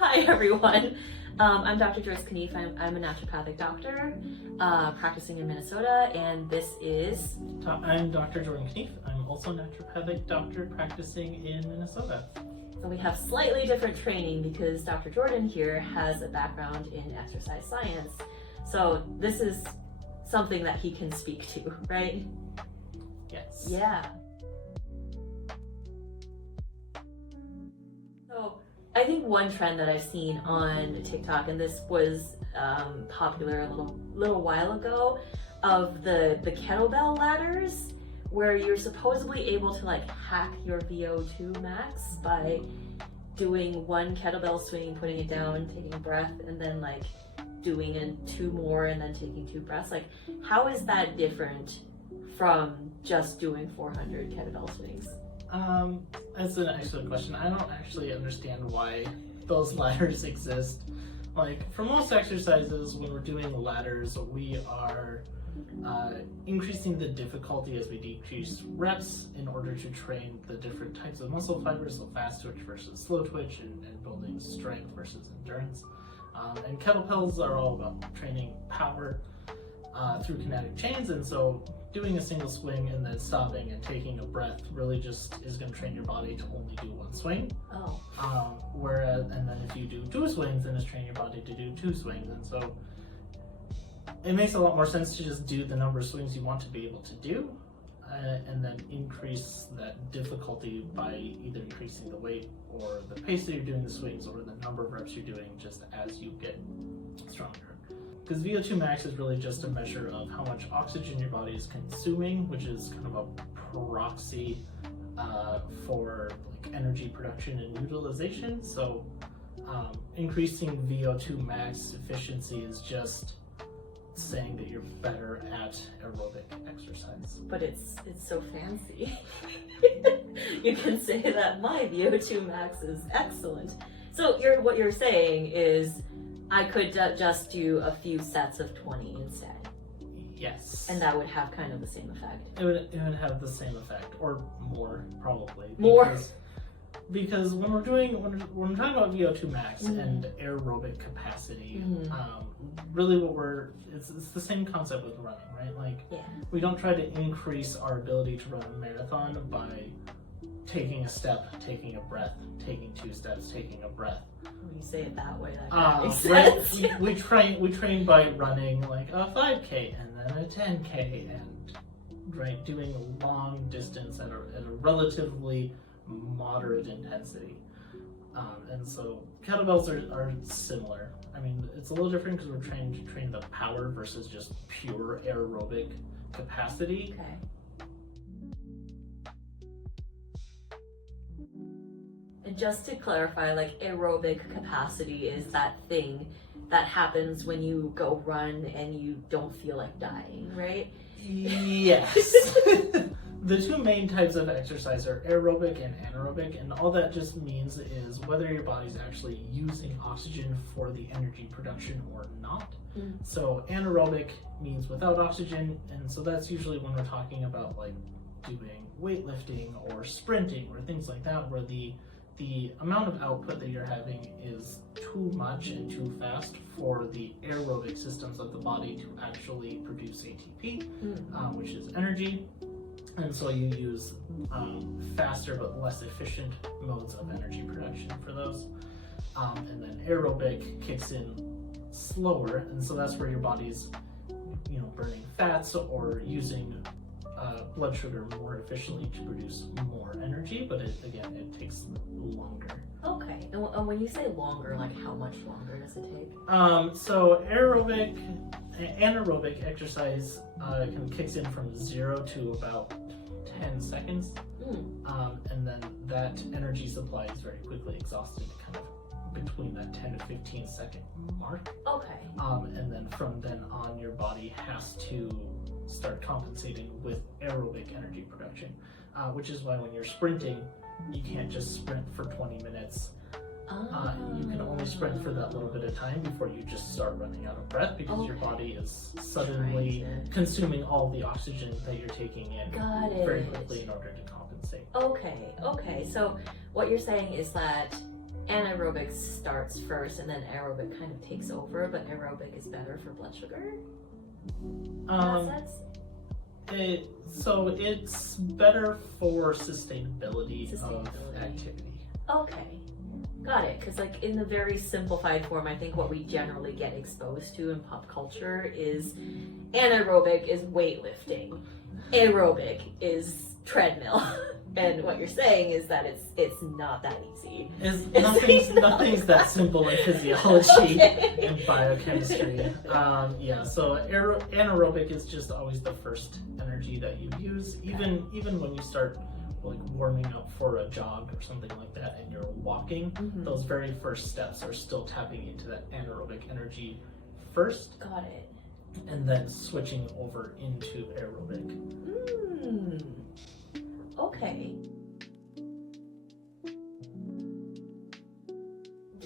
Hi everyone, I'm Dr. Joyce Knief. I'm a naturopathic doctor practicing in Minnesota, and this is... I'm Dr. Jordan Knief. I'm also a naturopathic doctor practicing in Minnesota. And we have slightly different training because Dr. Jordan here has a background in exercise science. So this is something that he can speak to, right? Yes. Yeah. So I think one trend that I've seen on TikTok, and this was popular a little while ago, of the kettlebell ladders, where you're supposedly able to like hack your VO2 max by doing one kettlebell swing, putting it down, taking a breath, and then like doing two more and then taking 2 breaths. Like, how is that different from just doing 400 kettlebell swings? That's an excellent question. I don't actually understand why those ladders exist. Like, for most exercises, when we're doing ladders, we are increasing the difficulty as we decrease reps in order to train the different types of muscle fibers, so fast twitch versus slow twitch, and building strength versus endurance. And kettlebells are all about training power through kinetic chains, and so doing a single swing and then stopping and taking a breath really just is going to train your body to only do one swing. Oh. And then if you do 2 swings, then it's train your body to do 2 swings, and so it makes a lot more sense to just do the number of swings you want to be able to do, and then increase that difficulty by either increasing the weight or the pace that you're doing the swings or the number of reps you're doing just as you get stronger. Because VO2 max is really just a measure of how much oxygen your body is consuming, which is kind of a proxy for like energy production and utilization. So increasing VO2 max efficiency is just saying that you're better at aerobic exercise. But it's so fancy. You can say that my VO2 max is excellent. So what you're saying is I could just do a few sets of 20 instead. Yes. And that would have kind of the same effect. It would have the same effect, or more probably. More. Because when we're talking about VO2 max and aerobic capacity, really it's the same concept with running, right? Like, we don't try to increase our ability to run a marathon by taking a step, taking a breath, taking 2 steps, taking a breath. When you say it that way, that makes sense. we train by running like a 5K and then a 10K, and doing a long distance at a relatively moderate intensity. And so kettlebells are similar. I mean, it's a little different because we're trying to train the power versus just pure aerobic capacity. Okay. And just to clarify, like, aerobic capacity is that thing that happens when you go run and you don't feel like dying, right? Yes. The 2 main types of exercise are aerobic and anaerobic, and all that just means is whether your body's actually using oxygen for the energy production or not. So anaerobic means without oxygen, and so that's usually when we're talking about like doing weightlifting or sprinting or things like that, where the amount of output that you're having is too much and too fast for the aerobic systems of the body to actually produce ATP, which is energy. And so you use faster but less efficient modes of energy production for those. And then aerobic kicks in slower, and so that's where your body's burning fats or using blood sugar more efficiently to produce more energy, but it takes longer. Okay, and when you say longer, like how much longer does it take? So anaerobic exercise kicks in from 0 to about 10 seconds, and then that energy supply is very quickly exhausted, kind of between that 10 to 15 second mark. Okay. And then from then on, your body has to start compensating with aerobic energy production, which is why when you're sprinting, you can't just sprint for 20 minutes. You can only sprint for that little bit of time before you just start running out of breath, because your body is suddenly consuming all the oxygen that you're taking in very quickly in order to compensate. Okay. So what you're saying is that anaerobic starts first and then aerobic kind of takes over, but aerobic is better for blood sugar? In that sense? So it's better for sustainability of activity. Okay, got it. Because like in the very simplified form, I think what we generally get exposed to in pop culture is anaerobic is weightlifting, aerobic is treadmill. And what you're saying is that it's not that easy. Nothing's that simple in physiology Okay. and biochemistry. So anaerobic is just always the first energy that you use. Even when you start like warming up for a jog or something like that and you're walking, those very first steps are still tapping into that anaerobic energy first. Got it. And then switching over into aerobic. Okay.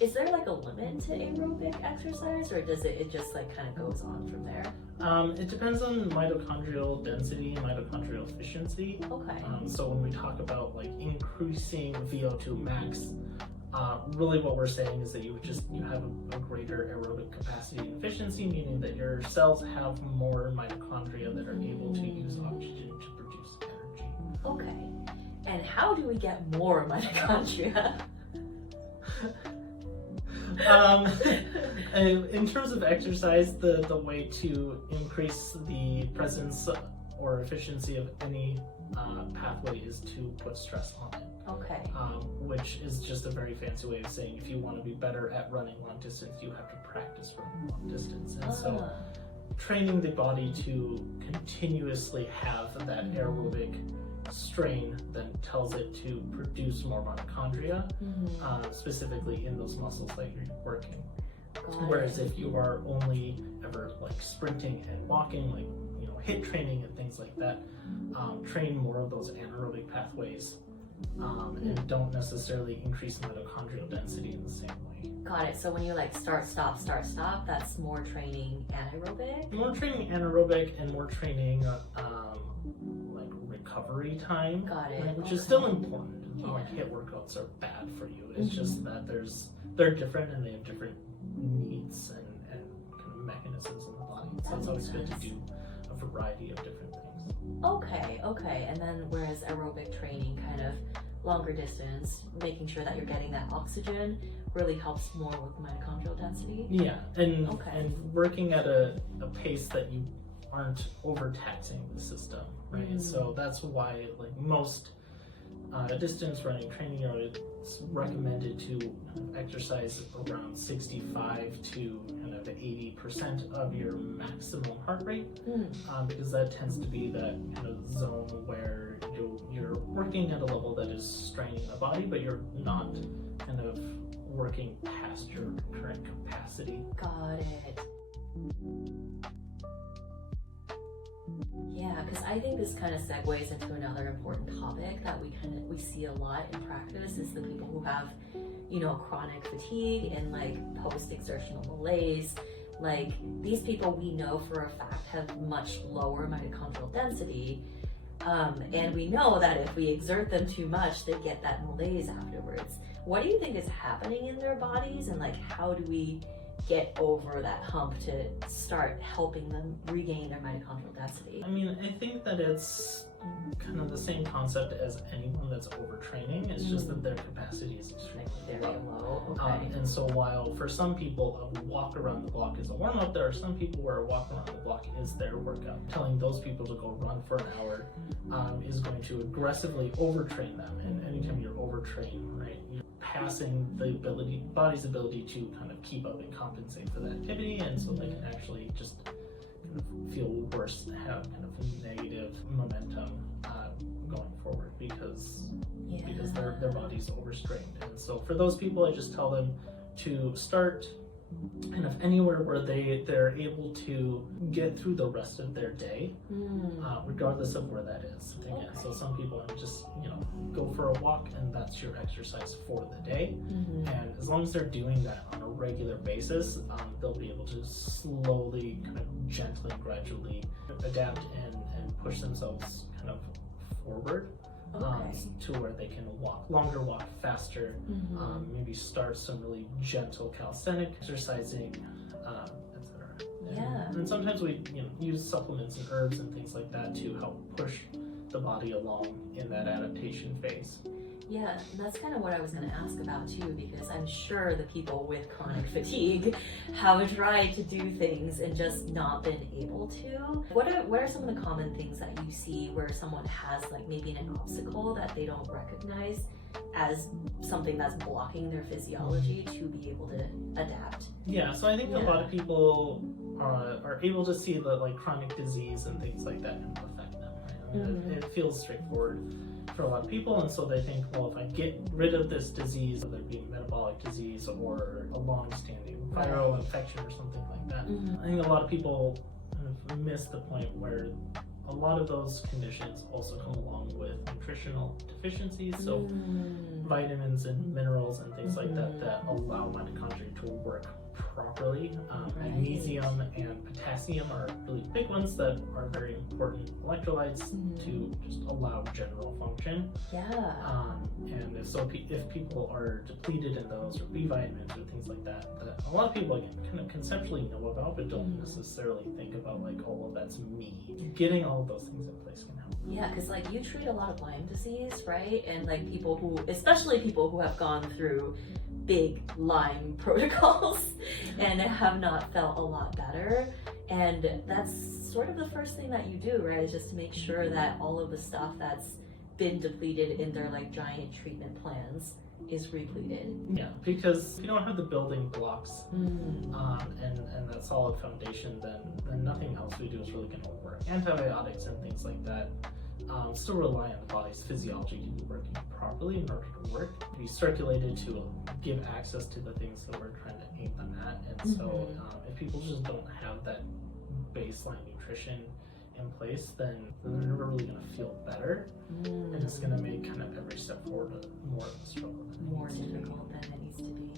Is there like a limit to aerobic exercise, or does it just like kind of goes on from there? It depends on mitochondrial density and mitochondrial efficiency. Okay. So when we talk about like increasing VO2 max, really what we're saying is that you have a greater aerobic capacity and efficiency, meaning that your cells have more mitochondria that are able to use oxygen to produce energy. Okay. And how do we get more mitochondria? In terms of exercise, the way to increase the presence or efficiency of any pathway is to put stress on it. Okay. Which is just a very fancy way of saying if you want to be better at running long distance, you have to practice running long distance. And so training the body to continuously have that aerobic strain then tells it to produce more mitochondria, specifically in those muscles that you're working. Whereas if you are only ever like sprinting and walking, like HIIT training and things like that, train more of those anaerobic pathways and don't necessarily increase mitochondrial density in the same way. Got it. So when you like start, stop, that's more training anaerobic? More training anaerobic and more training like recovery time. Got it. Which is still important. It's not like HIIT workouts are bad for you. It's just that they're different and they have different needs and kind of mechanisms in the body. So it's always good to do a variety of different things. Okay. And then whereas aerobic training kind of longer distance, making sure that you're getting that oxygen really helps more with mitochondrial density. Yeah, and working at a pace that you aren't overtaxing the system, right? So that's why like most distance running training it's recommended to exercise around 65 to kind of 80% of your maximum heart rate, because that tends to be that kind of zone where you're working at a level that is straining the body, but you're not kind of working past your current capacity. Got it. Yeah, because I think this kind of segues into another important topic that we see a lot in practice is the people who have, chronic fatigue and like post-exertional malaise. Like these people we know for a fact have much lower mitochondrial density, and we know that if we exert them too much, they get that malaise afterwards. What do you think is happening in their bodies, and like how do we get over that hump to start helping them regain their mitochondrial density? I mean, I think that it's kind of the same concept as anyone that's overtraining. It's just that their capacity is extremely very low. Okay. And so while for some people a walk around the block is a warm-up, there are some people where a walk around the block is their workout. Telling those people to go run for an hour is going to aggressively overtrain them. And anytime you're overtrained, right, you're passing the body's ability to kind of keep up and compensate for that activity, and so they can actually just kind of feel worse and have kind of negative momentum going forward because their body's overstrained. And so for those people, I just tell them to start kind of anywhere where they're able to get through the rest of their day, regardless of where that is. Again, so some people just go for a walk and that's your exercise for the day. And as long as they're doing that on a regular basis, they'll be able to slowly, kind of gently, gradually adapt and push themselves kind of forward to where they can walk longer, walk faster, maybe start some really gentle calisthenic exercising, etc. Yeah. And sometimes we use supplements and herbs and things like that to help push the body along in that adaptation phase. Yeah, and that's kind of what I was going to ask about too, because I'm sure the people with chronic fatigue have tried to do things and just not been able to. What are some of the common things that you see where someone has like maybe an obstacle that they don't recognize as something that's blocking their physiology to be able to adapt? Yeah, so I think a lot of people are able to see that like chronic disease and things like that can affect them. Right? I mean, it feels straightforward for a lot of people, and so they think, well, if I get rid of this disease, whether it be metabolic disease or a long-standing viral infection or something like that, I think a lot of people miss the point where a lot of those conditions also come along with nutritional deficiencies, so vitamins and minerals and things like that that allow mitochondria to work properly. Magnesium and potassium are really big ones that are very important electrolytes to just allow general function. And if people are depleted in those, or B vitamins or things like that a lot of people again kind of conceptually know about but don't necessarily think about like, oh well, that's me. Getting all of those things in place can help. Yeah, because like you treat a lot of Lyme disease, right? And like people who, especially people who have gone through big Lyme protocols and have not felt a lot better. And that's sort of the first thing that you do, right? Is just to make sure that all of the stuff that's been depleted in their like giant treatment plans is repleted. Yeah, because if you don't have the building blocks and that solid foundation, then nothing else we do is really going to work. Antibiotics and things like that still rely on the body's physiology to be working properly in order to work, to be circulated to give access to the things that we're trying to aim them at. And so if people just don't have that baseline nutrition in place, then they're never really going to feel better, and it's going to make kind of every step forward more of a struggle. More difficult than it needs to be.